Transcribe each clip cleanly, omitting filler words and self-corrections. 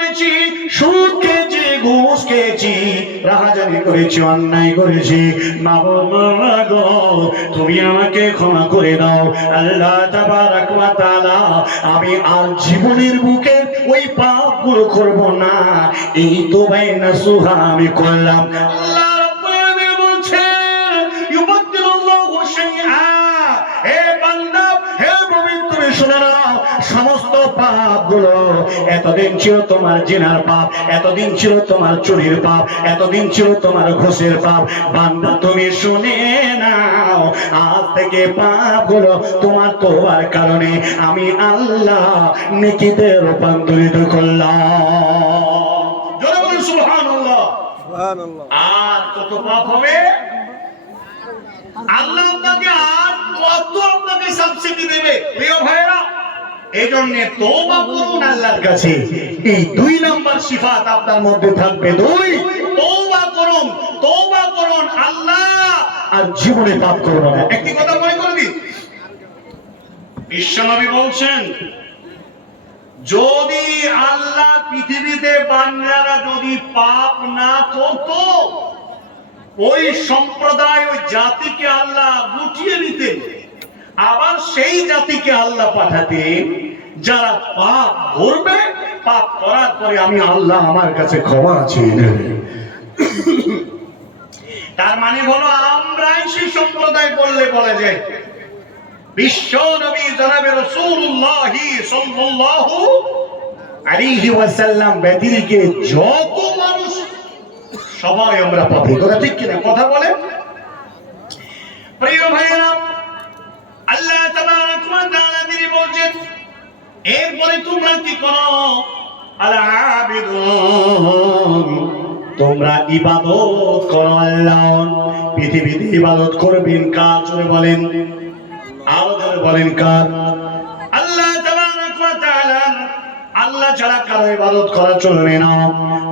করেছি, সুদ খেয়েছি, ঘুষ খেয়েছি, রাহাজানি করেছি, অন্যায় করেছি, গো তুমি আমাকে ক্ষমা করে দাও। আল্লাহ তাবারাক ওয়া তাআলা আমি আর জীবনের বুকে ওই পাপগুলো করব না, এই তওবা নাসুহা আমি করলাম। আল্লাহ রাব্বুল আলামিন বলছেন ইউবাদদিলুল্লাহু শাইআ, হে বান্দা, হে মুমিন, তুমি শুনে নাও, সমস্ত পাপগুলো, এতদিন ছিল তোমার জিনার পাপ, এতদিন ছিল তোমার চুরির পাপ, এতদিন ছিল তোমার ঘুষের পাপ, বান্দা তুমি শুনে নাও, আজ থেকে পাপগুলো তোমার তওবার কারণে আমি আল্লাহ নেকিতে রূপান্তরিত করলাম। জোরে বলুন সুবহানাল্লাহ। সুবহানাল্লাহ। আর কত পাপ হবে? আল্লাহ আপনাকে আর কত আপনাকে সাবসিডি দেবে প্রিয় ভাইরা। এই জন্য তওবা করুন আল্লাহর কাছে। এই 2 নাম্বার সিফাত আপনার মধ্যে থাকবে। 2, তওবা করুন, তওবা করুন আল্লাহ আর জীবনে পাপ করব না। একটি কথা মনে করবি, বিশ্বনবী বলছেন যদি আল্লাহ পৃথিবীতে বান্দারা যদি পাপ না করত, ওই সম্প্রদায়, ওই জাতিকে আল্লাহ গুটিয়ে নিতেন, আবার সেই জাতিকে আল্লাহ পাঠাতেন যারা পাপ করবে, পাপ করার পরে আমি আল্লাহ আমার কাছে ক্ষমা চেয়ে নেব। তার মানে হলো আমরাই সেই সম্প্রদায় বললে বলা যায়। বিশ্ব নবী জনাবে রাসূলুল্লাহ সাল্লাল্লাহু আলাইহি ওয়াসাল্লাম ব্যতিরেকে যত মানুষ, সবাই আমরা পাপী। কথা ঠিক কিনা? কথা বলে প্রিয় ভাইরা, আল্লাহ তাবারাক ওয়া তাআলা তিনি বলেন এরপরে তোমরা কি করো, আল আবিদুন, তোমরা ইবাদত করো আল্লাহ। পৃথিবীতে ইবাদত করবেন কার? জোরে বলেন, আরো জোরে বলেন কার? আল্লাহ তাবারাক ওয়া তাআলা। আল্লাহ ছাড়া কারো ইবাদত করা চলবে না।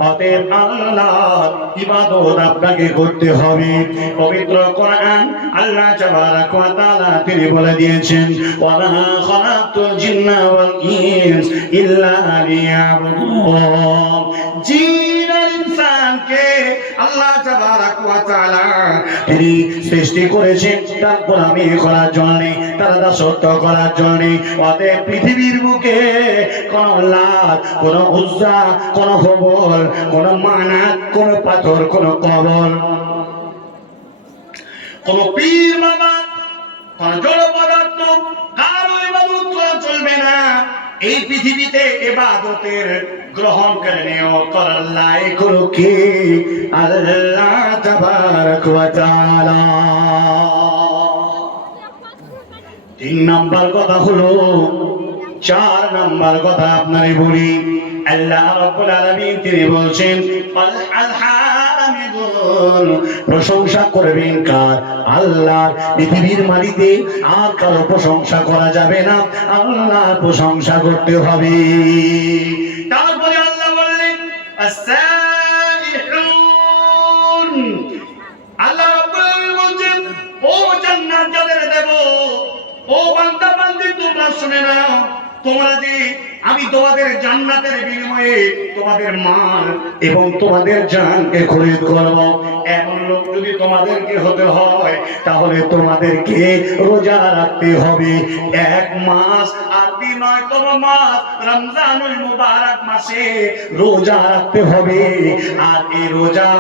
অতএব আল্লাহর ইবাদত আপনাকে করতে হবে। পবিত্র কোরআন আল্লাহ তাবারাক ওয়া তাআলা তিনি বলে দিয়েছেন ওয়া মা খালাকতুল জিন্না ওয়াল ইনস ইল্লা লিয়াবুদুন। জিন আর ইনসানকে আল্লাহ তাবারাক ওয়া তাআলা তিনি সৃষ্টি করেছেন তার গোলামি করার জন্য, তার দাসত্ব করার জন্য। অতএব পৃথিবীর বুকে কোন লাত, কোন উজ্জা, কোন হবল, কোন মানাত, কোন পাথর, কোন কবর, কোন পীর বাবা, কোন জড় পদার্থ কারো ইবাদত করা চলবে না। এই পৃথিবীতে ইবাদতের গ্রহণ করে নেও করার লায়ক হলো কে? আল্লাহ তাবারাক ওয়া তাআলা। 3 নাম্বার কথা হলো, 4 নাম্বার কথা আপনারে বলি। আল্লাহ রাব্বুল আলামিন তিনি বলছেন আলহামিদুন, প্রশংসা করবেন কার? আল্লাহর। পৃথিবীর মাটিতে আর কারো প্রশংসা করা যাবে না, আল্লাহর প্রশংসা করতে হবে। তারপরে আল্লাহ বললেন আস-সাইহুন, আল্লাহ রাব্বুল আলামিন বলেন ও জান্নাত যাদের দেব, ও বান্দা বান্দি তোমরা শুনে নাও, তোমরা যে আমি তোমাদের জান্নাতের বিনিময়ে তোমাদের মাল এবং তোমাদের জানকে খরিদ করব, এমন লোক যদি তোমাদেরকে হতে হয় তাহলে তোমাদেরকে রোজা রাখতে হবে 1 মাস। আর 9তম মাস রমজানুল মুবারক মাসে রোজা রাখতে হবে। আর এই রোজা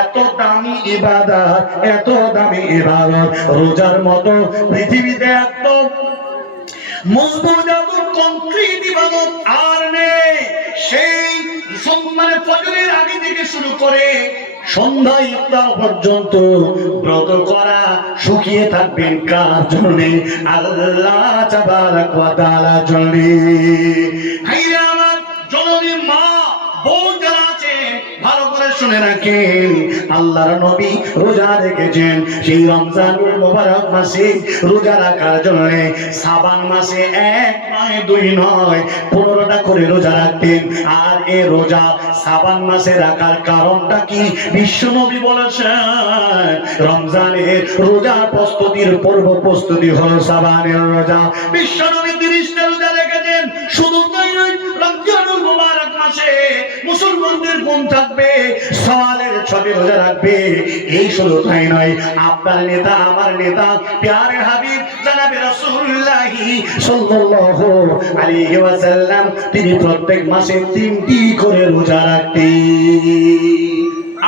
এত দামি ইবাদত, এত দামি ইবাদত, রোজার মতো পৃথিবীতে এত মজবুত কংক্রিট ইবাদত আর নেই। সেই সম্মানে ফজরের আগে থেকে শুরু করে সন্ধ্যা ইফতার পর্যন্ত ব্রত করা শুকিয়ে থাকবেন কার জন্য? আল্লাহ তাবারাক ওয়া তাআলার জন্য। ভাইরা আমার, জননী মা বোন যারা আছে ভালো করে শুনে রাখেন, আল্লাহর নবী রোজা রেখেছেন সেই রমজানুল মুবারক মাসে রোজা রাখার জন্য। শাবান মাসে 1 নয় 2 নয় 15টা করে রোজা রাখতেন। আর এই রোজা শাবান মাসে রাখার কারণটা কি? বিশ্বনবী বলেছেন রমজানের রোজা প্রস্তুতির পূর্ব প্রস্তুতি হলো শাবানের রোজা। বিশ্বনবী 30টা রোজা রেখেছেন। শুধু তাই নয়, রমজানুল মুবারক মাসে মুসলমানদের গুণ থাকবে, সওয়ালের ছবি রোজা রাখবে। এই শুধু তাই নয়, আপনার নেতা আমার নেতা প্যারে হাবিব জনাবে রাসূলুল্লাহ সাল্লাল্লাহু আলাইহি ওয়াসাল্লাম তিনি প্রত্যেক মাসে 3টি করে রোজা রাখতেন।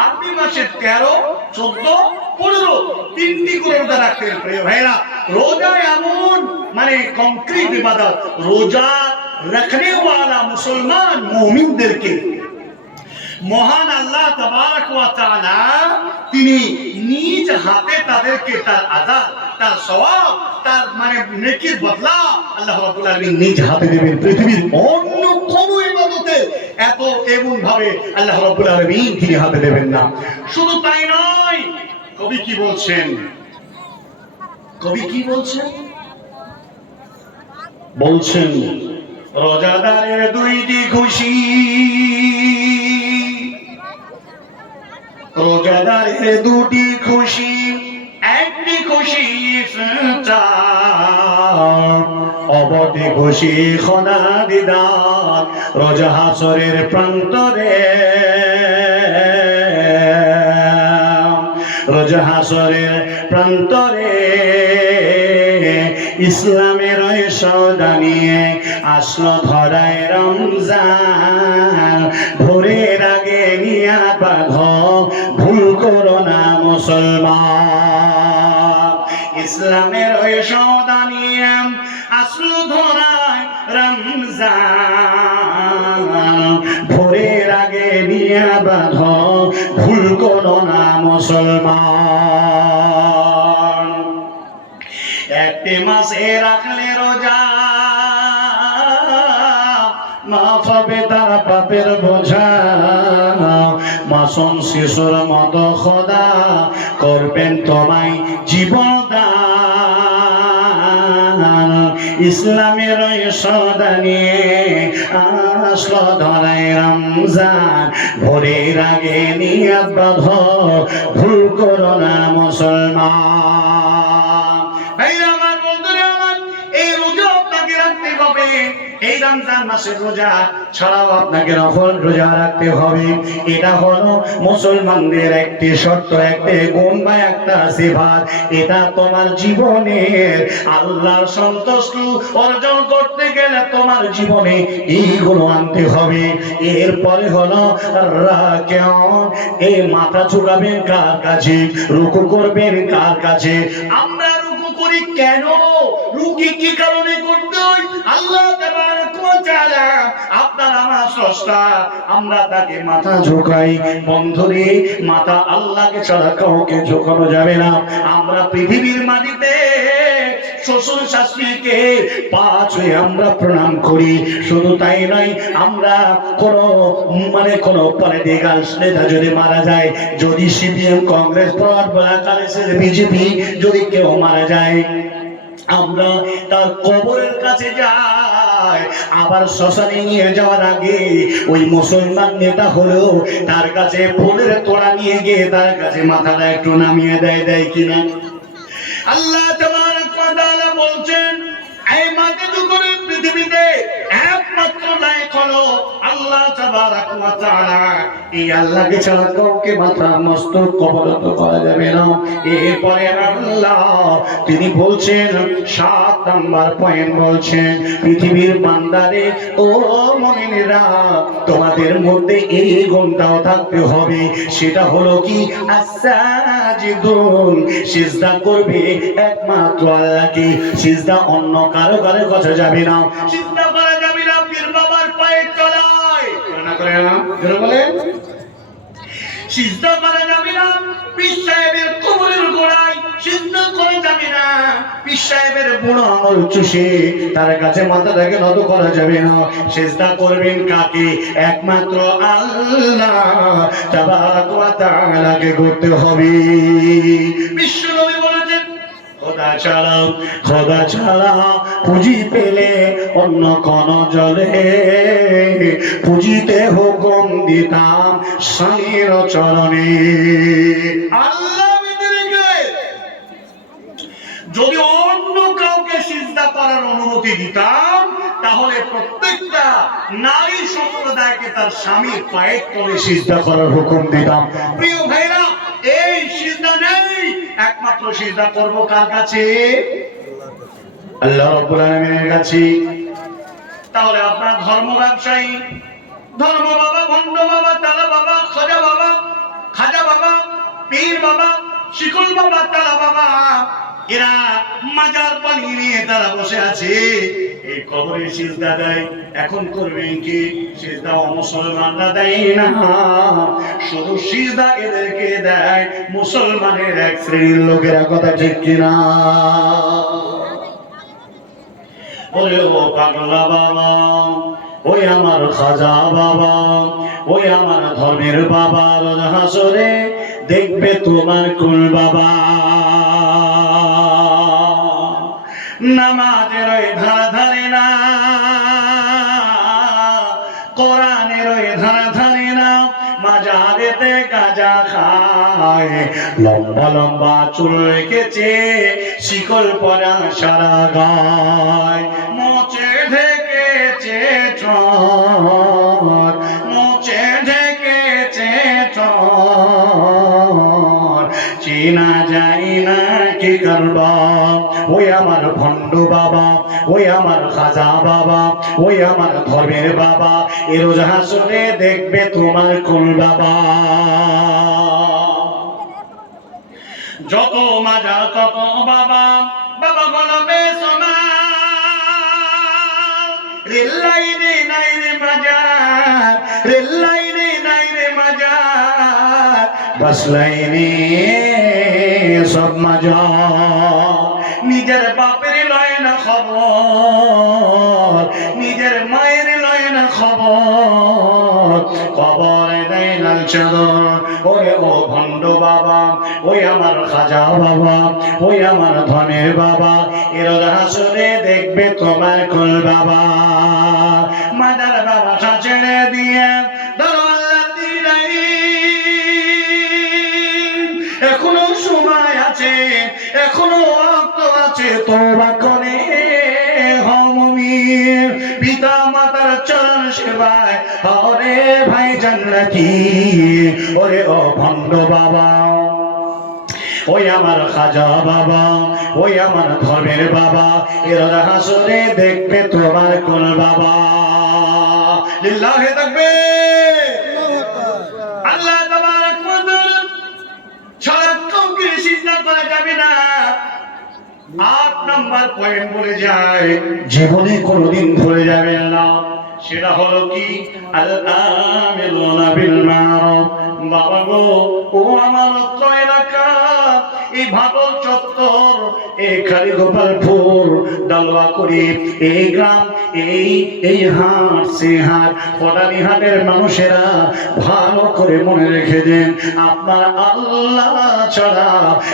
আরবি মাসে 13, 14, 15 3টি করে রোজা রাখতেন। প্রিয় ভাইরা, রোজা এমন মানে কংক্রিট ইবাদত, রোজা রাখনে ওয়ালা মুসলমান মুমিনদেরকে মহান আল্লাহ তাবারক ওয়া তাআলা তিনি নিজ হাতে তাদেরকে তার আযাব, তার সওয়াব, তার মানে নেকির বদলা আল্লাহ রাব্বুল আলামিন নিজ হাতে দেবেন। পৃথিবীর অন্য কোন ইবাদতে এত এমন ভাবে আল্লাহ রাব্বুল আলামিন তিনি হাতে দেবেন না। শুধু তাই নয়, কবি কি বলছেন? কবি কি বলছেন? বলছেন রোজাদারের 2টি খুশি, রোজাদারের 2টি খুশি, একটি খুশি ইফতার, অপরটি খুশি খোদা দিদার। রোজা হাসরের প্রান্তরে, রোজা হাসরের প্রান্তরে ইসলামের সওদা নিয়ে আসলো ধরায় রমজান। ভোরের আগে নিয়াত বাঁধো, ভুল করো না মুসলমান। ইসলামের সওদা নিয়ে আসলো ধরায় রমজান। ভোরের আগে নিয়াত বাঁধো, ভুল করো না মুসলমান। একটি মাসে রাখলে রোজা মাফ হবে তার পাপের বোঝা। মাসুম শিশুর মতো খোদা করবেন তোমায় জীবন দান। ইসলামের সওদা নিয়ে আসলো ধরায় রমজান। ভোরের আগে নিয়াত বাঁধো, ভুল করো না মুসলমান। ভাইরা আমার, বন্ধুরা আমার, এই রোজা আপনাকে রাখতে হবে। এই রমজান মাসের রোজা ছাড়াও আপনাকে নফল রোজা রাখতে হবে। এটা হলো মুসলমানদের একটি শর্ত, একটি গুণ বা একটা সিফাত। এটা তোমার জীবনের আল্লাহর সন্তুষ্টি অর্জন করতে গেলে তোমার জীবনে এইগুলো আনতে হবে। এরপরে হলো রাকিউন, এই মাথা ঝুঁকাবেন কার কাছে, রুকু করবেন কার কাছে। আমরা রুকু করি কেন? রুকু কি কারণে করতে হয়? আল্লাহ তাবারক ওয়া তাআলা আপনার আমার স্রষ্টা, আমরা তাকে মাথা ঝুঁকাই। বন্ধুরে, মাথা আল্লাহকে ছাড়া কাউকে ঝুঁকানো যাবে না। আমরা পৃথিবীর মাটিতে শ্বশুর শাশুড়িকে পা ছুঁয়ে আমরা প্রণাম করি। শুধু তাই নয়, আমরা কোনো পলিটিক্যাল নেতা যদি মারা যায়, যদি সিপিএম, কংগ্রেস, বিজেপি যদি কেউ মারা যায়, আমরা তার কবরের কাছে যাই। আবার শ্মশানে নিয়ে যাওয়ার আগে ওই মুসলমান নেতা হলেও তার কাছে ফুলের তোড়া নিয়ে গিয়ে তার কাছে মাথাটা একটু নামিয়ে দেয় কিনা? আল্লাহ তাবারক ওয়া তাআলা বলছেন, এই মাটি করে পৃথিবীতে একমাত্র নায়ক হলো আল্লাহ তাবারক ওয়া তাআলা। এই আল্লাহকে ছাড়া কাউকে মাথা মস্তক কবরত করা যাবে না। এরপরে আল্লাহ তিনি বলছেন 7 নাম্বার পয়েন্ট বলছেন, পৃথিবীর বান্দারে ও মুমিনেরা, তোমাদের মধ্যে এই গুণটাও থাকতে হবে। সেটা হলো কি? আস-সাজিদুন, সিজদা করবে একমাত্র আল্লাহকে। সিজদা অন্য কারো কাছে যাবে না। সিজদা করা যাবে না পীর বাবার পায়ের তলায়, না করে না বলেন। সিজদা করা যাবে না পীর সাহেবের কবরের গোড়ায়, সিজদা করা যাবে না পীর সাহেবের বুড়ো আঙুল চুষে তার কাছে মাথাটাকে নত করা যাবে না। সিজদা করবেন কাকে? একমাত্র আল্লাহ তাবারক ওয়া তাআলাকে করতে হবে। বিশ্বনবী বলেছেন, খোদা ছাড়া পুঁজি পেলে অন্য কোন জলে পুঁজিতে হুকুম দিতাম স্বামীর চরণে। আল্লাহ যদি অন্য কাউকে সিজদা করার অনুমতি দিতাম তাহলে প্রত্যেকটা নারী সম্প্রদায়কে তার স্বামীর পায়ের তলে সিজদা করার হুকুম দিতাম। প্রিয় ভাইরা, এই সিজদা নেই, একমাত্র সিজদা করব কার কাছে? আল্লাহ রাব্বুল আলামিনের কাছে। তাহলে আপনার ধর্ম ব্যবসায়ী, ধর্ম বাবা, ভণ্ড বাবা, তালা বাবা, খাজা বাবা, পীর বাবা, শিকল বাবা, তালা বাবা, এরা মাজার বানিয়ে নিয়ে তারা বসে আছে, এই কবরে সিজদা দেয়। এখন করবেন কি? সিজদা মুসলমানরা দেয় না, শুধু সিজদা এদেরকে দেয় মুসলমানের এক শ্রেণীর লোকেরা। কথা ঠিক কিনা? ওরে ও পাগলা বাবা, ওই আমার খাজা বাবা, ওই আমার ধর্মের বাবা, রোজ হাসরে দেখবে তোমার কুল বাবা। নামাজের ওই ধারা ধারে না, কোরআনের ওই ধারা ধারে না, মাজারেতে গাঁজা খায়, লম্বা লম্বা চুল রেখেছে, শিকল পরা সারা গায়, মোচে ঢেকেছে ঠোঁট, মোচে ঢেকেছে ঠোঁট, চেনা যায় না কি করবা। ওই আমার ভণ্ড বাবা, ওই আমার খাজা বাবা, ওই আমার ধর্মের বাবা, এ রোজ হাসরে দেখবে তোমার কুল বাবা। যত মাজার তত বাবা, বাবা গলবে সোনার, রেল্লাইনে নাই রে মাজার, রেল্লাইনে নাই রে মাজার, বাস লাইনে সব মাজার। নিজের বাপের লয় না খবর, নিজের মায়ের লয় না খবর, কবরে দেয় লাল চাদর। ওরে ও ভণ্ড বাবা, ওই আমার খাজা বাবা, ওই আমার ধনের বাবা, এর হাসরে দেখবে তোমার কুল বাবা। মাদার বাবা ছেড়ে দিয়ে ধরো আল্লাহ দিলাই, এখনো সময় আছে, এখনো রক্ত আছে, তোবা করে হমির পিতা মাতার চরণ সেবায় ওরে ভাই জান্নাতি। ওরে ও ভণ্ড বাবা, ওই আমার খাজা বাবা, ওই আমার ধর্মের বাবা, এর হাসরে দেখবে তোমার কুল বাবা। লিল্লাহি তাকবীর। আল্লাহ তাবারাক ওয়া তাআলা সারাক্ষণকে সিজদা করা যাবে না। 8 নাম্বার পয়েন্ট বলে যায়, জীবনে কোনোদিন ভুলে যাবেন না, সেটা হলো কি? আল-আমিরুনা বিল মারুফ। বাবা গো, ও আমার অত্র এলাকা, এই ভাগল চত্বর, এই কালীগোপালপুর, ডালুয়াকুড়ি, এই গ্রাম, এই হাট, সে হাট, ফটানি হাটের মানুষেরা ভালো করে মনে রেখে দেন, আপনার আল্লাহ ছাড়া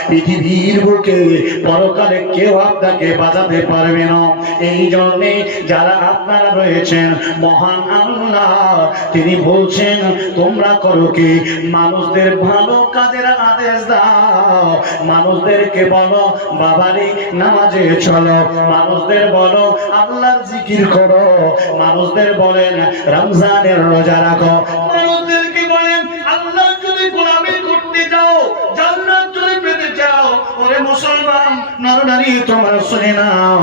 পৃথিবীর বুকে পরকালে কেউ আপনাকে বাঁচাতে পারবে না। এই জন্যে যারা আপনারা রয়েছেন, মহান আল্লাহ তিনি বলছেন, তোমরা করো কি? মানুষদের ভালো কাজের আদেশ দাও, মানুষদেরকে বলো বাবারে নামাজে চলো, মানুষদের বলো আল্লাহর জিকির করো, মানুষদের বলেন রমজানের রোজা রাখো, মানুষদেরকে বলেন আল্লাহ যদি গোলামি করতে যাও, জান্নাত যদি পেতে চাও, ওরে মুসলমান নরনারী তোমরা শুনে নাও,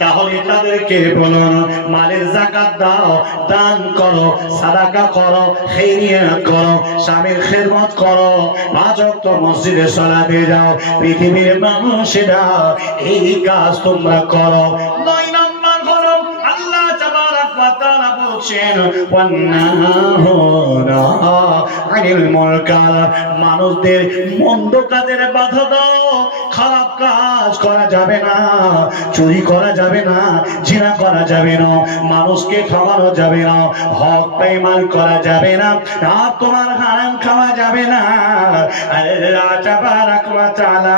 তাহলে তাদেরকে বলুন মালের যাকাত দাও, দান করো, সাদাকা করো, খায়রিয়াত করো, স্বামীর খেদমত করো, 5 ওয়াক্ত মসজিদে সালাতে যাও। পৃথিবীর মানুষেরা এই কাজ তোমরা করো। 9 নাম্বার হলো আল্লাহ তাবারাক ওয়া তাআলা বলছেন ওয়ান্নাহুনা আনিল মুনকার, মানুষদের মন্দ কাজের বাধা দাও, খারাপ কাজ করা যাবে না, চুরি করা যাবে না, জিনা করা যাবে না, মানুষকে ঠকানো যাবে না, হক বেঈমান করা যাবে না, আর তোমার হারাম খাওয়া যাবে না। আল্লাহ তাবারাক ওয়া তাআলা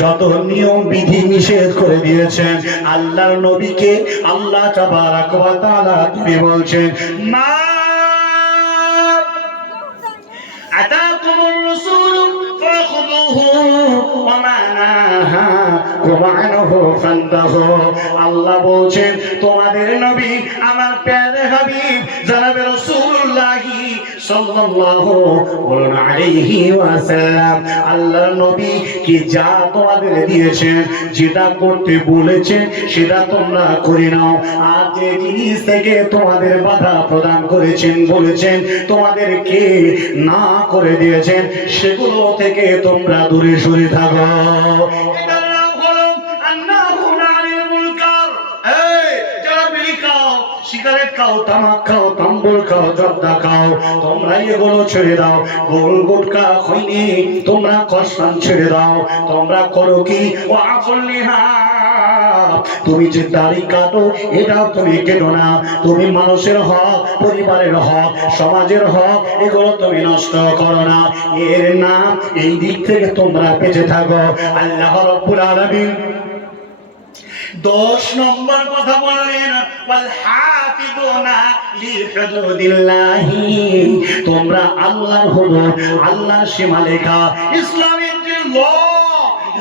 যত নিয়ম বিধি নিষেধ করে দিয়েছেন, আল্লাহর নবীকে আল্লাহ তাবারাক ওয়া তাআলা তিনি বলছেন মা আতাকুমুর রাসূল ফাখুযুহু ওয়া মা নাহা নাহাকুম আনহু ফান্তাহু। আল্লাহ বলছেন তোমাদের নবী আমার প্যারে হাবিব জনাবে রাসূলুল্লাহ সাল্লাল্লাহু আলাইহি ওয়াসাল্লাম আল্লাহর নবী কি যা তোমাদের দিয়েছেন, যেটা করতে বলেছেন সেটা তোমরা করে নাও। আর যে জিনিস থেকে তোমাদের বাধা প্রদান করেছেন, বলেছেন তোমাদেরকে না করে দিয়েছেন, সেগুলো থেকে তোমরা দূরে সরে থাকো। এটার নাম হলো আন্নাহুনা আনিল মুনকার। এই যারা বিড়ি খাও, সিগারেট খাও, তামাক খাও, তাম্বুল খাও, জর্দা খাও, তোমরা এগুলো ছেড়ে দাও। গোল গুটকা খৈনি তোমরা কসম ছেড়ে দাও। তোমরা করো কি ওয়াফুল্লিহা, তুমি যে দাড়ি কাটো এটাও তুমি কেটো না। তুমি মানুষের হক, পরিবারের হক, সমাজের হক এগুলো তুমি নষ্ট করো না। এর নাম এই দিক থেকে তোমরা বেঁচে থাকো। আল্লাহ রাব্বুল আলামিন 10 নম্বর কথা বললেন ওয়াল হাফিজুনা লিহুদুদিল্লাহি, তোমরা আল্লাহর হুদুদ, আল্লাহর সীমারেখা, ইসলামের যে ল,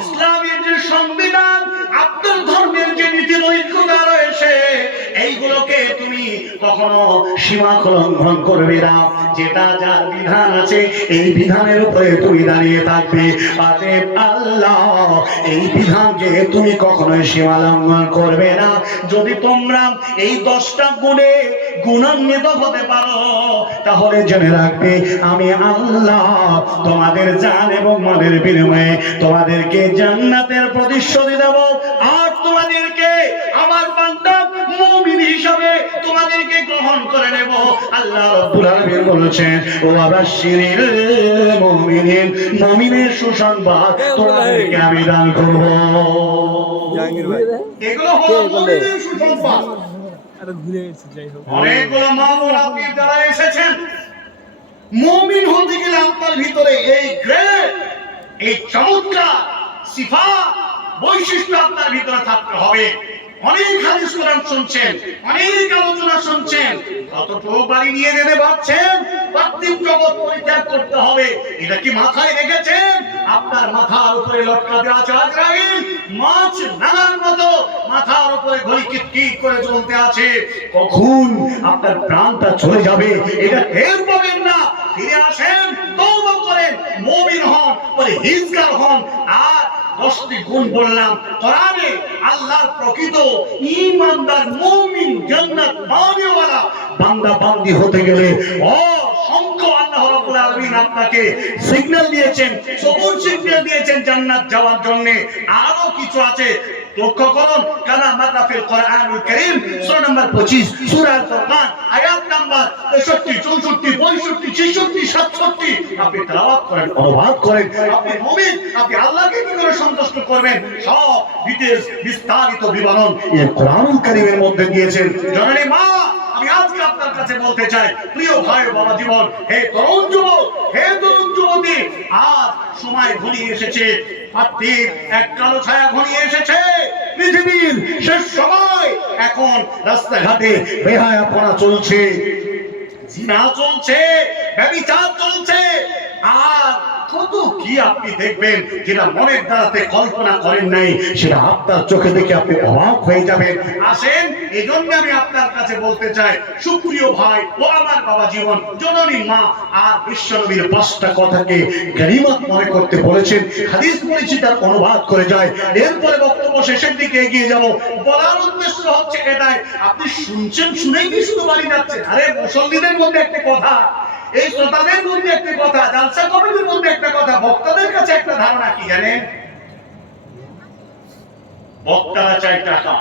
ইসলামের যে সংবিধান, আপনার ধর্মের যে নীতি নৈতিকতা রয়েছে, এইগুলোকে তুমি কখনো সীমা লঙ্ঘন করবে না। যেটা যার বিধান আছে এই বিধানের উপরে তুমি দাঁড়িয়ে থাকবে। অতএব আল্লাহ এই বিধানকে তুমি কখনোই সীমা লঙ্ঘন করবে না। যদি তোমরা এই 10টা গুণে গুণান্বিত হতে পারো, তাহলে জেনে রাখবে আমি আল্লাহ তোমাদের জান এবং মালের বিনিময়ে তোমাদেরকে জান্নাতের প্রতিশ্রুতি দেব। আর তোমাদেরকে আমার বান্দা মুমিন হিসাবে তোমাদেরকে গ্রহণ করে নেব। আল্লাহ রাব্বুল আলামিন বলেছেন ওয়া বাশশিরিল মুমিনিন, মুমিনের সুসংবাদ তোমাদেরকে আমি দান করব। জাহাঙ্গীর ভাই এগুলো হলো মুমিনের সুসংবাদ। আরে ঘুরে গেছে, যাই হোক অনেকগুলো মামুন আপনি যারা এসেছেন, মুমিন হতে গেলে আপনার ভিতরে এই গ্রেড, এই চমৎকার সিফাত, বৈশিষ্ট্য আপনার ভিতরে থাকতে হবে। অনেক হাদিস কোরআন শুনছেন, অনেক আলোচনা শুনছেন, কতটুকু বাড়ি নিয়ে যেতে পারছেন? পার্থিব জগৎ পরিত্যাগ করতে হবে, এটা কি মাথায় রেখেছেন? আপনার মাথার উপরে লটকাতে আছে আজরাইল, মাছ নাগার মতো মাথার উপরে ঘড়ি কিটকিট করে চলতে আছে। কখন আপনার প্রাণটা চলে যাবে এটা টের পাবেন না। ফিরে আসেন, তওবা করেন, মুমিন হন, পরহেজগার হন। আর 10টি গুণ বললাম কোরআনে, আল্লাহর প্রকৃত ঈমানদার মুমিন জান্নাত পানেওয়ালা বান্দা বান্দি হতে গেলে অসংখ্য আল্লাহ রাব্বুল আলামিন আপনাকে সিগন্যাল দিয়েছেন, সবুজ সিগন্যাল দিয়েছেন জান্নাত যাওয়ার জন্য। আরো কিছু আছে, লক্ষ্য করুন। কানা মাতাফিল কোরআনুল কারীম সূরা নম্বর 25 সূরা আল ফুরকান আয়াত নাম্বার 63, 64, 65, 66, 67 আপনি তেলাওয়াত করেন, অনুবাদ করেন। আপনি মুমিন, আপনি আল্লাহকে কি করে সন্তুষ্ট করবেন, সব ডিটেইলস বিস্তারিত বিবরণ এই কোরআনুল কারীমের মধ্যে দিয়েছেন। জননী মা, আমি আজকে আপনার কাছে বলতে চাই, প্রিয় ভাই ও বাবা জীবন, হে তরুণ যুবক, হে তরুণ যুবতী, আর সময় ঘনিয়ে এসেছে, পার্থিব এক কালো ছায়া ঘনিয়ে এসেছে, পৃথিবীর শেষ সময়। এখন রাস্তাঘাটে বেহায়াপনা চলছে, জিনা চলছে, ব্যভিচার চলছে, আর কত কি আপনি দেখবেন যেটা মনের দ্বারাতে কল্পনা করেন নাই, সেটা আপনার চোখে দেখে আপনি অবাক হয়ে যাবেন। আসেন, এই জন্য আমি আপনার কাছে বলতে চাই, সুপ্রিয় ভাই ও আমার বাবা জীবন, জননী মা আর বিশ্বনবীর 5টা কথাকে গনিমত মনে করতে বলেছেন। হাদিস পড়েছি, তার অনুবাদ করে যায়। এরপরে বক্তব্য শেষের দিকে এগিয়ে যাব। বলার উদ্দেশ্য হচ্ছে এটাই, আপনি শুনছেন, শুনেই কি শুধু বাড়ি যাচ্ছেন? আরে মুসল্লিদের মধ্যে একটা কথা, এই শ্রোতাদের মধ্যে একটা কথা, জালসা কমিটির মধ্যে একটা কথা, বক্তাদের কাছে একটা ধারণা কি জানেন? বক্তারা চাই টাকা।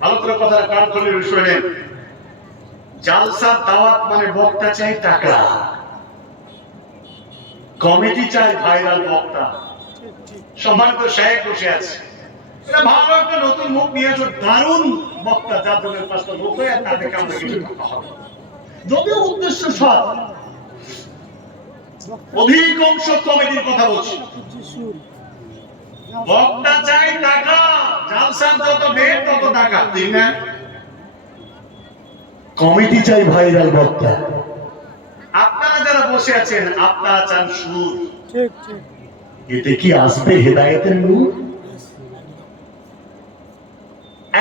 ভালো করে কথা কান খুলে শুনেন। জালসার দাওয়াত মানে বক্তা চাই টাকা, কমিটি চাই ভাইরাল বক্তা। সম্মানিত সাহেব বসে আছে, এটা ভালো একটা নতুন মুখ নিয়ে এসো, দারুণ বক্তা, যার জন্য 5টা লোক হয়ে তাদেরকে আমরা কিছু করতে হবে। যদিও উদ্দেশ্য সৎ, অধিকাংশ কমিটির কথা বলছি, বক্তা চাই টাকা, জালসার যত বের তত টাকা, ঠিক না? কমিটি চাই ভাইরাল বক্তা। আপনারা যারা বসে আছেন, আপনারা চান সুর, ঠিক ঠিক, এতে কি আসবে হেদায়েতের নূর?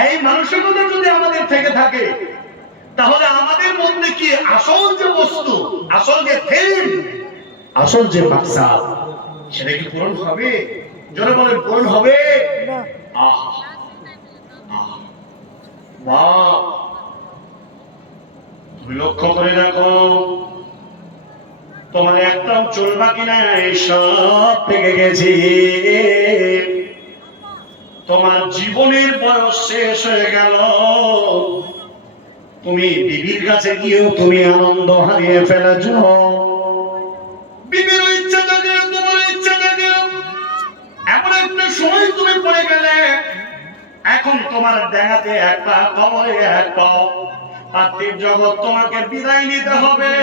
এই মানসিকতা যদি আমাদের থেকে থাকে, তাহলে আমাদের মধ্যে কি আসল যে বস্তু, আসল যে থিম, আসল যে মাকসাদ, সেটা কি পূরণ হবে? জোরে বলেন, পূরণ হবে? তুমি লক্ষ্য করে রাখো, তোমার একদম চুল বাকি নাই, সব পেকে গেছে। তোমার জীবনের বয়স শেষ হয়ে গেল, তুমি বিবির কাছে গিয়েও তুমি আনন্দ হারিয়ে ফেলেছ। বিবির ইচ্ছা থাকে, তোমার ইচ্ছা থাকে, এমন একটা সময় তুমি পড়ে গেলে, এখন তোমার দেখাতে এক পা, কবরে এক পা, পার্থিব জগৎ তোমাকে বিদায় নিতে হবে।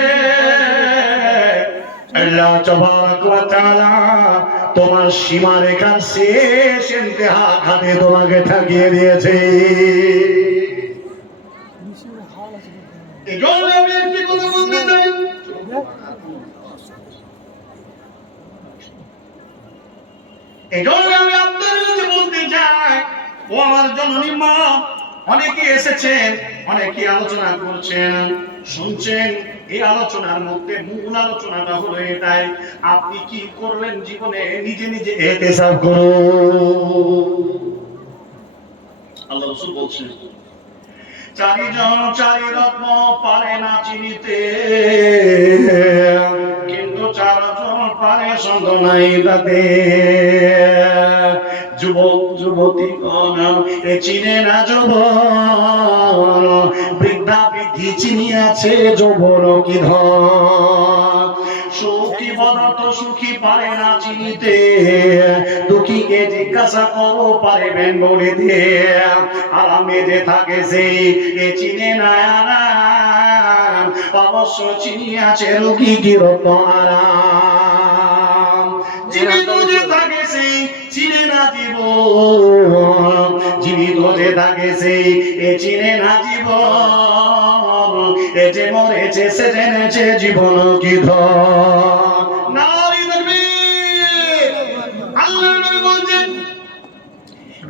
আল্লাহ তাবারক ওয়া তাআলা তোমার সীমারেখার শেষ ইন্তেহা খাতে তোমাকে ঠকিয়ে দিয়েছে। এজন্য আমি একটি কথা বলতে চাই, এজন্য আমি আপনার কাছে বলতে চাই, ও আমার জননী মা, অনেকে এসেছেন, অনেকে আলোচনা করছেন, শুনছেন। এই আলোচনার মধ্যে মূল আলোচনাটা হলো এটাই, আপনি কি করবেন জীবনে, নিজে নিজে ইহতিসাব করুন। আল্লাহ রাসূল বলছেন, চারিজন চারি রত্ন পারে না চিনিতে, কিন্তু চারজন পারে সন্দ নাই তাতে। যুবক যুবতীগণ চিনে না যৌবন, বৃদ্ধা বৃদ্ধি চিনিয়াছে যৌবন কি ধন। সুখী পদার্থ সুখী পারে না চিনিতে, দুঃখীকে জিজ্ঞাসা করো পারিবেন বলিতে। আরামে যে থাকে সেই এ চিনে না আরাম, অবশ্য চিনিয়াছে রোগী কি রত্ন আরাম। জীবিত যে থাকে সেই চিনে না জীবন, জীবিত যে থাকে সেই এ চিনে না জীবন। এ যে মরেছে সে জেনেছে জীবন কি ধন। নারী তাকবীর। আল্লাহ নবী বলেন,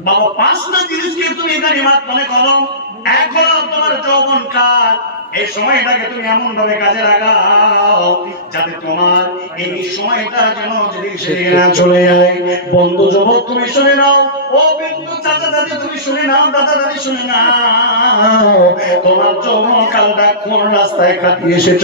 বাবা পাঁচটা জিনিসকে তুমি গানিমত মনে করো। এখন তোমার যৌবন কাল, এই সময়টাকে তুমি এমন ভাবে কাজে লাগাও যাতে তোমার এই সময়টা যেন যদি সেরে না চলে যায়। বন্ধু যুবক তুমি শুনে নাও, ও বন্ধু চাচা চাচি তুমি শুনে নাও, দাদা দাদি শুনে নাও, তোমার যৌবন কালটা কোন রাস্তায় কাটিয়ে এসেছ,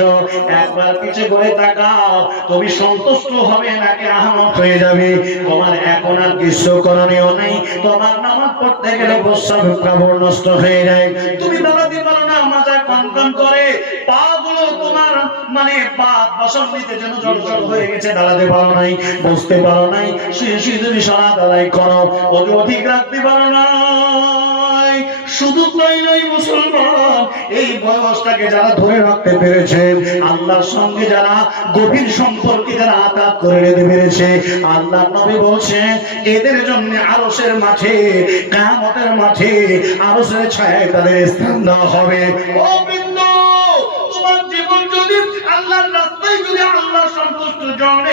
একবার পিছে ঘুরে তাকাও, তুমি সন্তুষ্ট হবে নাকি আহমত হয়ে যাবে। তোমার এখন আর কিছু করণীয় নেই, তোমার নামাজ পড়তে গেলে প্রস্রাব কাপড় নষ্ট হয়ে যায়, তুমি দাঁড়াতে পারো না, মাজা কনকন করে, পা গুলো তোমার মানে পা বসন দিতে যেন জড়সড় হয়ে গেছে, দাঁড়াতে পারো নাই, বসতে পারো নাই, শুয়ে শুয়ে তুমি সালাত আদায় করো, ওকে ঠিক রাখতে পারো না। শুধু তাই নয় মুসলমান, এই বয়সটাকে যারা ধরে রাখতে পেরেছে, আল্লাহর সঙ্গে যারা গভীর সম্পর্কে যারা আতাত করে নিতে পেরেছে, আল্লাহ নবী বলছেন এদের জন্য আরশের মাঠে, কিয়ামতের মাঠে আরশের ছায়ায় তাদের স্থান দেওয়া হবে। ও বৃন্দ, তোমার জীবন যদি আল্লাহর রাস্তায়, যদি আল্লাহ সন্তুষ্ট জন্য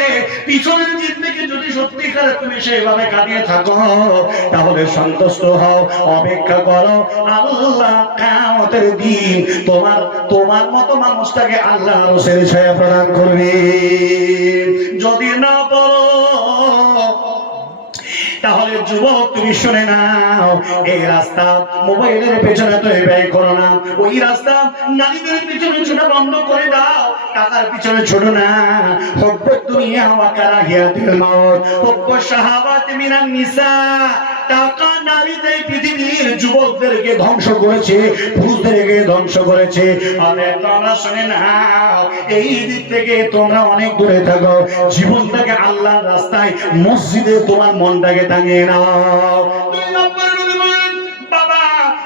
পিছনের জিন্দেগি যদি সত্যিকারে তুমি সেইভাবে কাটিয়ে থাকো, তাহলে সন্তুষ্ট হও, অপেক্ষা করো, আল্লাহ কিয়ামতের দিন তোমার মতো মানুষটাকে আল্লাহ আরশের ছায়া প্রদান করবে। যদি না পড়ো তাহলে যুবক তুমি শুনে নাও, এই রাস্তা মোবাইলের পেছনে তো ব্যয় করো না, ওই রাস্তা নারীদের পিছনে ছোটা বন্ধ করে দাও, টাকার পিছনে ছোট না। হুব্বুদ দুনিয়া ওয়া কারাহিয়াতুল মাউত, হুব্বুশ শাহাওয়াতি মিনান নিসা। টাকা নারীতে পৃথিবীর যুবকদেরকে ধ্বংস করেছে, পুরুষদেরকে ধ্বংস করেছে। আর তোমরা শুনে নাও, এই দিক থেকে তোমরা অনেক দূরে থাকো, জীবনটাকে আল্লাহর রাস্তায়, মসজিদে তোমার মনটাকে টাঙিয়ে নাও। দুই নম্বর নবী বলেন, বাবা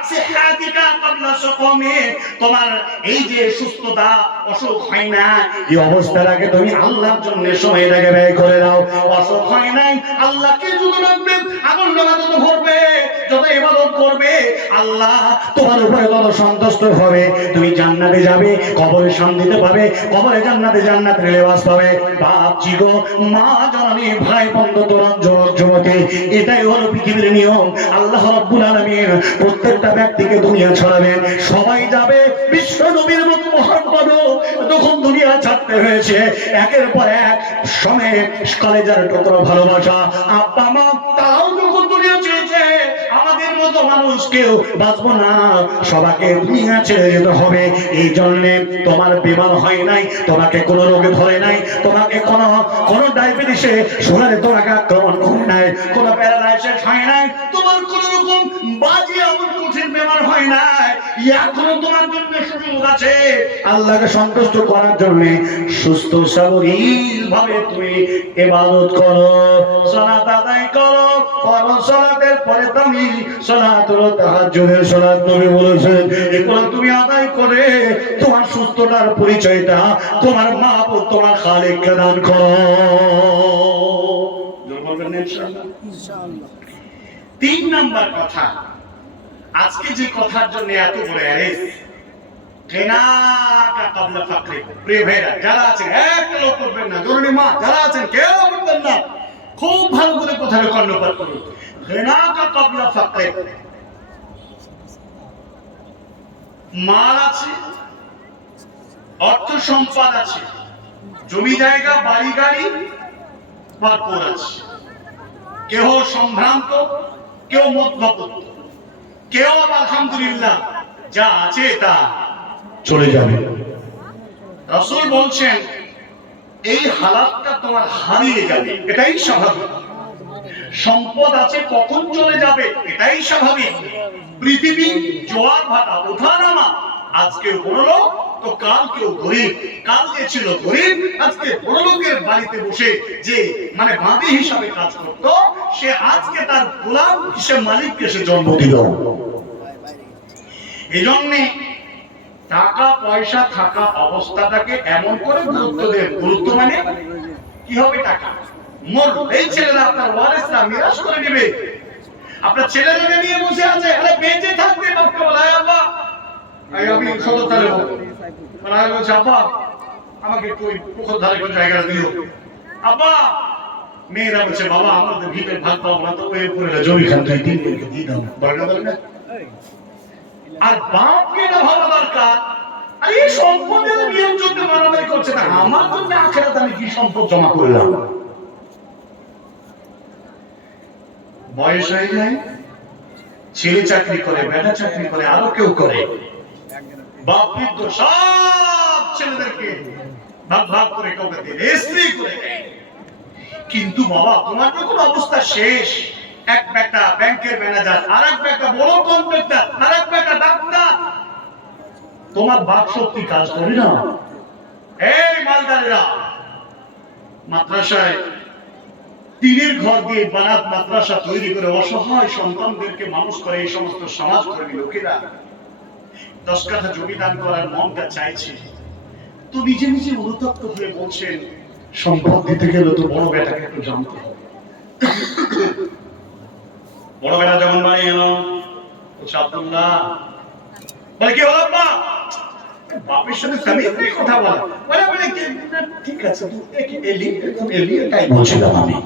সিহাতিকা ক্বাবলা সুকুমি, তোমার এই যে সুস্থতা, অসুখ হয় না, এই অবস্থার আগে তুমি আল্লাহর জন্য সময়টাকে ব্যয় করে দাও। অসুখ হয় নাই, আল্লাহকে যদি রাখবে, আগুন নামাজ যত ভরবে, যত ইবাদত করবে, আল্লাহ তোমার উপরে তত সন্তুষ্ট হবে। তুমি জান্নাতে যাবে, কবরে শান্তিতে পাবে, কবরে জান্নাতের লেবাস পাবে। বাপজি গো, মা জননী, ভাই বন্ধু, তরুণ যুবক যুবতী, এটাই হলো পৃথিবীর নিয়ম। আল্লাহ রাব্বুল আলামিন প্রত্যেকটা ব্যক্তিকে দুনিয়া ছড়াবেন, সবাই যাবে। বিশ্ব নবীর মতো মুহাম্মদ তখন দুনিয়া ছাড়তে হয়েছে, একের পর এক সময়ে কলেজের টুকরো ভালোবাসা আব্বা মা তাও যখন দুনিয়া ছেড়েছে, আমাদের মতো মানুষ কেউ বাঁচবো না, সবাইকে দুনিয়া ছেড়ে যেতে হবে। এই জন্য তোমার বিমার হয় নাই, তোমাকে কোনো রোগে ধরে নাই, তোমাকে কোনো ডায়াবেটিসে সুগারে তোমাকে আক্রমণ করে নাই, কোনো প্যারালাইসিস হয় নাই, তোমার কোন রকম বাজে এমন কঠিন বেমার হয় নাই। এখনো তোমার জন্য সুযোগ আছে আল্লাহকে সন্তুষ্ট করার জন্য। সুস্থ সাবলীল ভাবে তুমি ইবাদত করো, সালাত আদায় করো। ফরজ সালাতের পরে তুমি সালাতুল তাহাজ্জুদের সালাত নবী বলেছেন, এগুলো তুমি আদায় করে তোমার সুস্থতার পরিচয়টা তোমার মাবুদ, তোমার খালিককে দান করো। ইনশাআল্লাহ। 3 নাম্বার কথা, আজকে যে কথার জন্য এত বড় অ্যারেস্ট, কেনাকা কাবলা ফাকরে। প্রিয় ভাইরা যারা আছেন, একটা লোক করবেন না, জরুরি মা যারা আছেন কেউ করবেন না, খুব ভালো করে কথাটা কর্ণপাত করুন। কেনাকা কাবলা ফাকরে, মাল আছে, অর্থ সম্পদ আছে, জমি জায়গা বাড়ি গাড়ি ভরপুর আছে, কেউ সম্ভ্রান্ত, কেউ মধ্যবিত্ত, কেউ আলহামদুলিল্লাহ যা আছে তা চলে যাবে। রাসূল বলছেন এই হালাতটা তোমার হারিয়ে যাবে, এটাই স্বাভাবিক। সম্পদ আছে, কখন চলে যাবে এটাই স্বাভাবিক। পৃথিবী জোয়ার ভাটা, ওঠানামা, আজকে বড় লোক তো কাল কেউ গরিব, কাল যে ছিল গরিব আজকে বড় লোকের বাড়িতে বসে যে মানে বাঁধি হিসাবে কাজ করত, সে আজকে তার গোলাম হিসেবে মালিককে সে জন্ম দিল। এই জন্য টাকা পয়সা থাকা অবস্থাটাকে এমন করে গুরুত্ব দেন। গুরুত্ব মানে কি হবে? টাকা মরলেই ছেলেরা আপনার ওয়ারিসরা মিরাস করে নেবে। আপনার ছেলেরা নিয়ে বসে আছে, আরে বেঁচে থাকতে বাপকে বলে আব্বা আমি সদর ধারে মানে বলছে আব্বা আমাকে একটু পুকুর ধারে কোন জায়গা দিও। আব্বা মেয়েরা বলছে বাবা আমাদের ভিতরে ভাগ পাবো না, তো ওই উপরে জমি খান তুই 3 দিনকে দিয়ে দাও, বলনা বলনা। আর বাপকে না ভাবা দরকার, আর এই সম্পদের নিয়ম চলতে মারামারি করছে না, আমার জন্য আখেরাতে আমি কি সম্পদ জমা করলাম। বয়স হয়ে যায়, ছেলে চাকরি করে, বেটা চাকরি করে, আরো কেউ করে, বাপ বৃদ্ধ সব ছেলেদেরকে ভাগ ভাগ করে কাউকে দিলে স্ত্রী করে দেয়। কিন্তু বাবা তোমার যখন অবস্থা শেষ, এক বেটা ব্যাংকের ম্যানেজার, আর এক বেটা বড় কন্ট্রাক্টর, আর এক বেটা ডাক্তার, তোমার বাক শক্তি কাজ করে না। এই মালদারেরা মাদ্রাসায় টিনের ঘর দিয়ে বানাত মাদ্রাসা তৈরি করে অসহায় সন্তানদেরকে মানুষ করে, এই সমস্ত সমাজকর্মী লোকেরা 10 কাঠা জমি দান করার মনটা চাইছে, তো নিজে নিজে অনুতপ্ত হয়ে বলছেন সম্পদ দিতে গেলে তো বড় বেটাকে একটু জানতে হবে। বড় বেটা যেমন বাড়ি এলো, বলছে আব্দুল্লাহ, বলে কি হলো আব্বা? বাপের সাথে স্বামী কথা বলে, বলে ঠিক আছে তুই এলি তাই বলছিলাম আমি।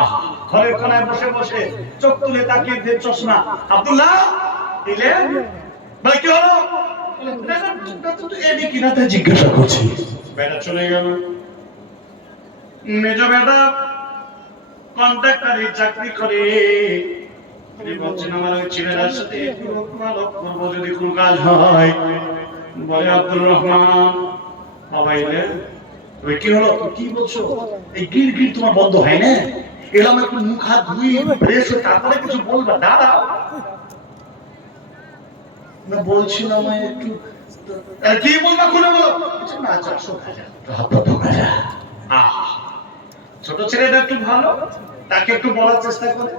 আহা ঘরের কোনায় বসে বসে চোখ তুলে তাকিয়ে দিয়ে চশমা, আব্দুল্লাহ দিলে, বলে কি হলো? এলি কিনা তাই জিজ্ঞাসা করছি। বেটা চলে গেল। মেজ বেটা কন্ট্রাক্টরি চাকরি করে, বলছেন আমার ওই ছেলেটার সাথে করবো যদি কোন কাজ হয়। বলে আব্দুর রহমান বাবা এলে, কি হলো কি বলছো? এই গির গির তোমার বন্ধ হয় না, এলাম একটু মুখ হাত ধুই ফ্রেশ হয়ে তারপরে কিছু বলবা, দাঁড়াও না বলছিলাম একটু কি বলবা খুলে বলো না। 400,000 ছোট ছেলেটা একটু ভালো, তাকে একটু বলার চেষ্টা করে,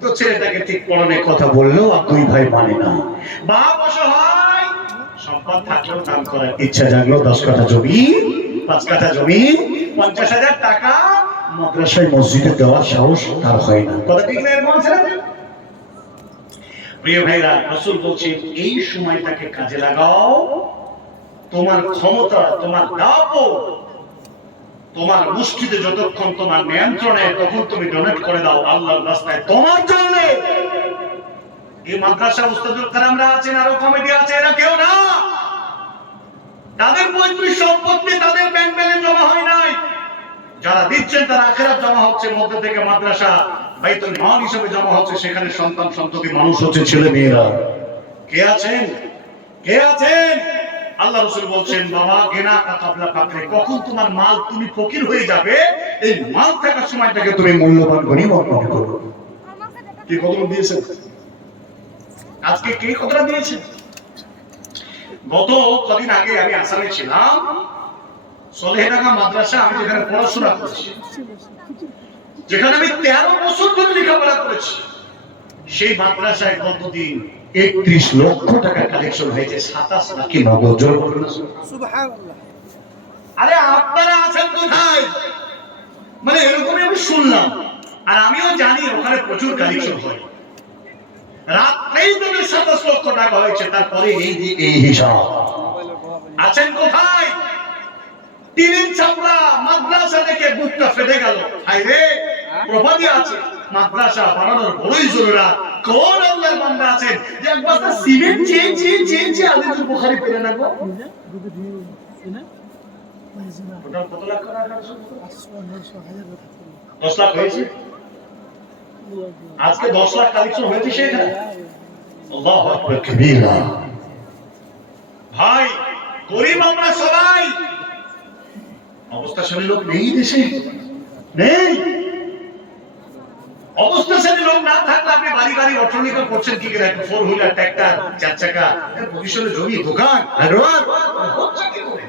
তো ছেলেটাকে ঠিক পরনের কথা বললেও আর 2 ভাই মানে না। বাপ অসহায়, সম্পদ থাকলেও দান করার ইচ্ছা জাগলো। 10 কাঠা জমি, 5 কাঠা জমি, 50,000 টাকা, মাদ্রাসায় মসজিদে দেওয়ার সাহস তার হয় না। কথা ঠিক না? এরকম আছে না? প্রিয় ভাইরা, রাসূল বলছেন এই সময়টাকে কাজে লাগাও। তোমার ক্ষমতা, তোমার দাপট, তোমার মুষ্টিতে যতক্ষণ তোমার নিয়ন্ত্রণে, তখন তুমি ডোনেট করে দাও আল্লাহর রাস্তায় তোমার জন্য। এই মাদ্রাসা উস্তাদুল কারামরা আছেন, আরো কমিটি আছে, এরা কেউ না। তাদের পৈতৃক সম্পত্তি, তাদের ব্যাংক ব্যালেন্স জমা হয় নাই। যারা দিচ্ছেন তারা আখিরাত জমা হচ্ছে, মধ্যে থেকে মাদ্রাসা বাইতুল মাল হিসেবে জমা হচ্ছে, সেখানে সন্তান সন্ততি মানুষ হচ্ছে, ছেলে মেয়েরা। কে আছেন? কে আছেন? আল্লাহ রাসূল বলছেন, বাবা গেনা কাবলা ফাকরে, কখন তোমার মাল তুমি ফকির হয়ে যাবে, এই মাল থাকার সময়টাকে তুমি মূল্যবান গনিমত মনে করো। কি কথা দিয়েছেন আজকে? কে কথা দিয়েছেন? গত কদিন আগে আমি আসামে ছিলাম, সলেহডাঙ্গা মাদ্রাসা, আমি যেখানে পড়াশোনা করেছি, যেখানে আমি 13 বছর ধরে লেখাপড়া করেছি, সেই মাদ্রাসায় গতদিন 31 লক্ষ টাকা কালেকশন হয়েছে, 27 লাখি নগদ। জোর বলুন সুবহানাল্লাহ। আরে আপনারা আছেন কোথায়? মানে এরকমই আমি শুনলাম, আর আমিও জানি ওখানে প্রচুর কালেকশন হয়। রাতেই তো 27 লক্ষ টাকা হয়েছে, তারপরে এই হিসাব। আছেন কোথায়? টিনের চাপড়া মাদ্রাসা থেকে বুকটা ফেটে গেল। হায় রে, প্রবাদী আছে মাদ্রাসা বানানোর বড়ই জরুরি। কোন আল্লাহর বান্দা আছেন যে এক বস্তা সিমেন্ট চেয়ে আদিজুল বুখারী পেলেন না? ওটা কত লাখ টাকা? 10 লাখ হয়েছে। আজকে 10 লাখ কালেকশন হয়েছে সেখানে। আল্লাহু আকবার কবীরা। ভাই গরিব আমরা সবাই, অবস্থাশালী লোক নেই দেশে, নেই। অবস্থাশালী লোক না থাকলে আপনি বাড়ি বাড়ি অট্টালিকা করছেন কি করে? 4 হুইলার, ট্রাক্টর, 4 চাকা, পজিশনে জমি, দোকান, হচ্ছে কি করে?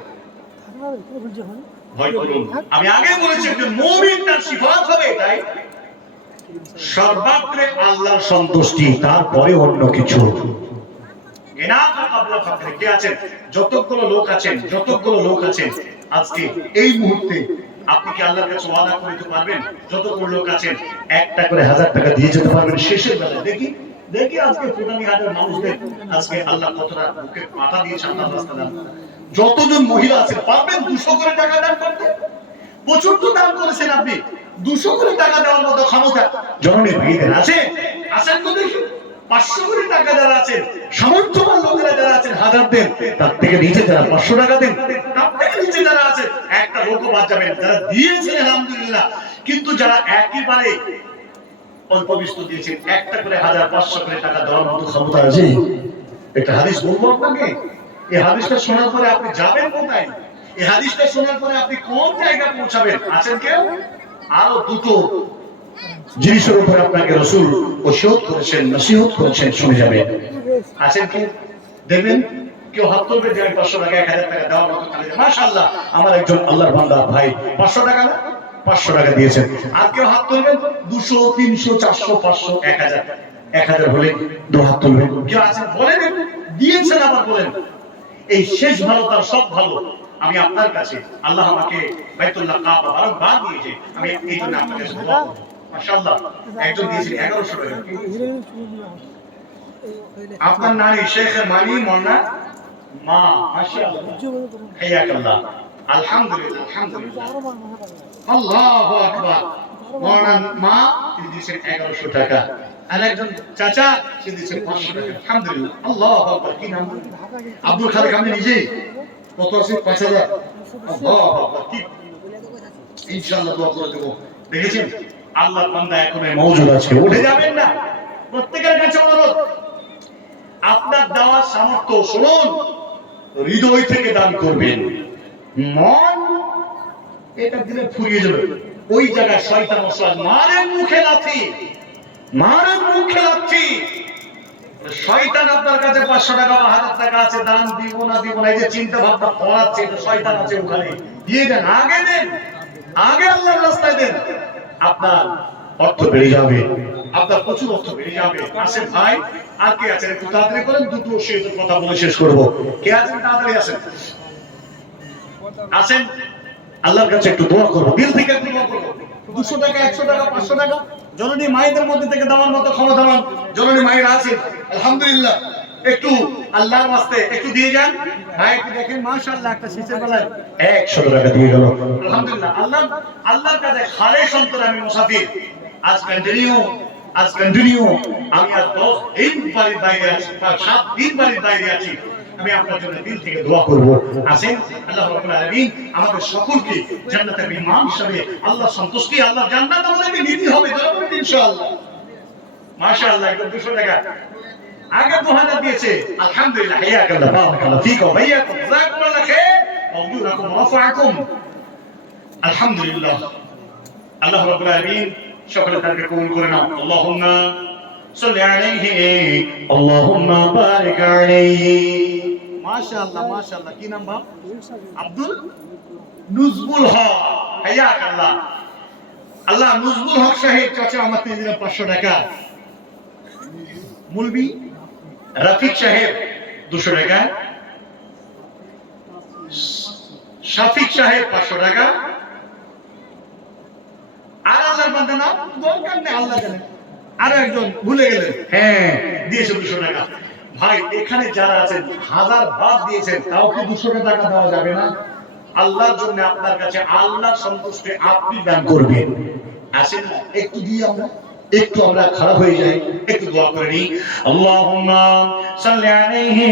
ভয় করুন। আমি আগে বলেছি যে মুমিন তার সিফাত হবে এটাই, সর্বাগ্রে আল্লাহর সন্তুষ্টি, তারপরে অন্য কিছু। কে আছেন? যতগুলো লোক আছেন আজকে এই মুহূর্তে, আপনি কি আল্লাহর কাছে ওয়াদা করতে পারবেন যতগুলো লোক আছেন একটা করে 1000 টাকা দিয়ে যেতে পারবেন শেষের বেলায়? দেখি আজকে ফুটানি হাটের মানুষদের আজকে আল্লাহ কতটা বুকে পাতা দিয়েছে আল্লাহর রাস্তা দান। যতজন মহিলা আছে পারবেন 200 করে টাকা দান করতে? প্রচুর তো দান করেছেন আপনি, 200 করে টাকা দেওয়ার মতো ক্ষমতা জননী ভাইদের আছে? আছেন তো দেখি। 500 করে টাকা যারা আছেন, সামর্থ্যবান লোকেরা যারা আছেন 1000 দেন, তার থেকে নিচে যারা 500 টাকা দেন, তার থেকে নিচে যারা আছে একটা লোকও বাদ যাবেন। যারা দিয়েছেন আলহামদুলিল্লাহ, কিন্তু যারা একেবারে অল্প বিস্তর দিয়েছেন, একটা করে 1500 করে টাকা দেওয়ার মতো ক্ষমতা আছে? একটা হাদিস বলবো আপনাকে, এই হাদিসটা শোনার পরে আপনি যাবেন কোথায়? এই হাদিসটা শোনার পরে আপনি কোন জায়গায় পৌঁছাবেন? আছেন কেউ? আরো দুটো জিনিসের উপর আপনাকে রাসূল ওসিয়ত করেছেন, নসিহত করেছেন, শুনে যাবেন। আছেন কি? দেখবেন কেউ হাত তুলবে যে 500 টাকা 1000 টাকা দেওয়ার মতো কালে, মাশাআল্লাহ আমার একজন আল্লাহর বান্দা ভাই 500 টাকা না 500 টাকা দিয়েছেন। আর কেউ হাত তুলবেন 200 300 400 500 1000 হলে দু হাত তুলবেন। কেউ আছেন বলেন দিয়েছেন, আবার বলেন এই শেষ ভালো তার সব ভালো। আমি আপনার কাছে, আল্লাহ আমাকে বাইতুল্লাহ কাবা বারবার দিয়েছে, আমি এই জন্য আপনার কাছে দোয়া করব। মাশাআল্লাহ একজন দিয়েছেন 1100 টাকা। আপনার নারী শেখ মানি মোনা মা, মাশাআল্লাহ হায়াকাল্লাহ, আলহামদুলিল্লাহ আলহামদুলিল্লাহ, আল্লাহু আকবার। মোনা মা তিনি দিয়েছেন 1100 টাকা। আর একজন চাচা তিনি দিয়েছেন 500 টাকা। আলহামদুলিল্লাহ, আল্লাহু আকবার। কি নাম? আব্দুল খালেক। আপনি নিজেই কত আছে? 5000। আল্লাহু আকবার। কি ইনশাআল্লাহ দোয়া করে দেব। দেখেছেন আল্লাহর বান্দা এখনো মওজুদ আছে, উঠে যাবেন না। প্রত্যেকের কাছে অনুরোধ, আপনার দেওয়ার সামর্থ্য শুনুন, হৃদয় থেকে দান করবেন। মন এটা দিলে ফুরিয়ে যাবে, ওই জায়গায় শয়তান ওসওয়াস মারেন মুখে লাথি, মারেন মুখে লাথি। শয়তান আপনার কাছে 500 টাকা বা 1000 টাকা আছে, দান দিব না এই যে চিন্তা ভাবনা করাচ্ছে, শয়তান আছে ওখানে, দিয়ে দেন, আগে দেন, আগে আল্লাহর রাস্তায় দেন। আপনার অর্থ বেড়ে যাবে, আপনার প্রচুর অর্থ বেড়ে যাবে। আসেন ভাই, আর কে আছেন? একটু তাড়াতাড়ি করেন, দুটো শেষ কথা বলে শেষ করবো। কে আছেন? তাড়াতাড়ি আসেন, আসেন। আল্লাহর কাছে একটু দোয়া করবো, দিল থেকে একটু দোয়া করবো। 200 টাকা, 100 টাকা, 500 টাকা জননী মায়েদের মধ্যে থেকে দেওয়ার মতো ক্ষমতাবান জননী মায়েরা আছেন, আলহামদুলিল্লাহ। একটু আল্লাহর ওয়াস্তে একটু দিয়ে যান। ভাই একটু দেখেন, মাশাআল্লাহ, একটা শীষের বেলায় 100 টাকা দিয়ে গেল, আলহামদুলিল্লাহ। আল্লাহর কাছে খালেস অন্তরে আমি মুসাফির। আজ কন্টিনিউ আমি আজ 10 দিন বাড়ির বাইরে আছি, 7 দিন বাড়ির বাইরে আছি। আমি আপনার জন্য দিল থেকে দোয়া করব। আসেন আল্লাহ রাব্বুল আলামিন আমাদের সকলকে জান্নাতের মেহমান হিসেবে আল্লাহ সন্তুষ্টি, আল্লাহ জান্নাত আমাদেরকে নিতে হবে ইনশাআল্লাহ। মাশাআল্লাহ, একদম 200 টাকা আগে 2000 দিয়েছে, আলহামদুলিল্লাহ। হায়াকাল্লাহ, বারাকাল্লাহ ফিকুম, হায়াকুম, জাযাকুমুল্লাহ খাইর, ওয়াজুরাকুম রাফাআকুম, আলহামদুলিল্লাহ। আল্লাহ রাব্বুল আলামিন সকলে তাকে কবুল করে নাও। আল্লাহুম্মা সাল্লি আলাইহি, আল্লাহুম্মা বারিক আলাইহি। মাশাআল্লাহ, মাশাআল্লাহ। কি নাম বাপ? আব্দুল নুজবুল হক, হায়াকাল্লাহ। আল্লাহ নুজবুল হক সাহেব চাচা আমার দিয়ে দিলেন 500 টাকা। মুলবি রফিক সাহেব 200 টাকা। শাফিক সাহেব 500 টাকা। আর আল্লাহর বান্দা নাম দরকার নেই, আল্লাহ জানেন। আর একজন ভুলে গেলেন, হ্যাঁ দিয়েছে 200 টাকা। ভাই এখানে যারা আছেন 1000 বাদ দিয়েছেন, তাও কি 200 টাকা দেওয়া যাবে না? আল্লাহর জন্য আপনার কাছে আল্লাহর সন্তুষ্টি আপনি দান করবেন। আসেন না একটু দিয়ে আমরা খারাপ হয়ে যাই, একটু দোয়া করে নিই। আল্লাহুম্মা সাল্লি আলাইহি,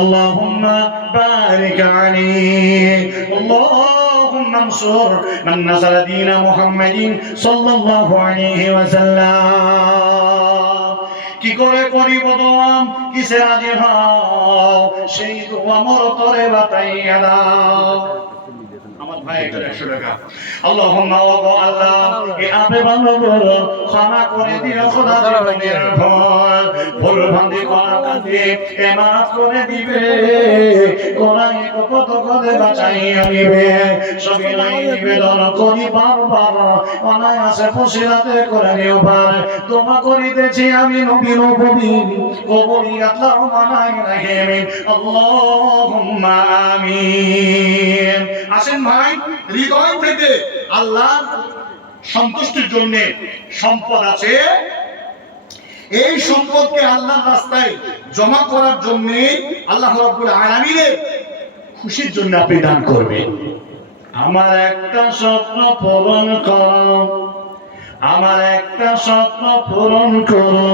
আল্লাহুম্মা বারিক আলাইহি, আল্লাহুম্মা আনসুর মান নাসারা দীন মুহাম্মাদিন সাল্লাল্লাহু আলাইহি ওয়াসাল্লাম। কি করে করিব দোয়া, কিসে রাজি হও, সেই দোয়া মোর তরে বাতাইয়া দাও। আমার ভাই একটা 100 টাকা। আল্লাহুম্মা ওয়া আল্লাহ, এ আপে ভালো বলো ক্ষমা করে দিও, খোদা জীবনের ভয় ভুল ভ্রান্তি করা কাজে এ মাফ করে দিবে, কোরআন কত করে বাঁচাইয়া নিবে। সবিনয় নিবেদন করি বারবার, অনায়াসে ফসিলাতে করে নিও পার। তোমা করিতেছি আমি নবী নবী, কবুলিয়াত লাহুম্মা রাহিমিন, আল্লাহুম্মা আমিন। আসেন ভাই, হৃদয় থেকে আল্লাহ সন্তুষ্টির জন্য সম্পদ আছে, এই সম্পদকে আল্লাহর রাস্তায় জমা করার জন্য আল্লাহ রাব্বুল আলামিনের খুশির জন্য আপনি দান করবেন। আমার একটা স্বপ্ন পূরণ করো, আমার একটা স্বপ্ন পূরণ করো,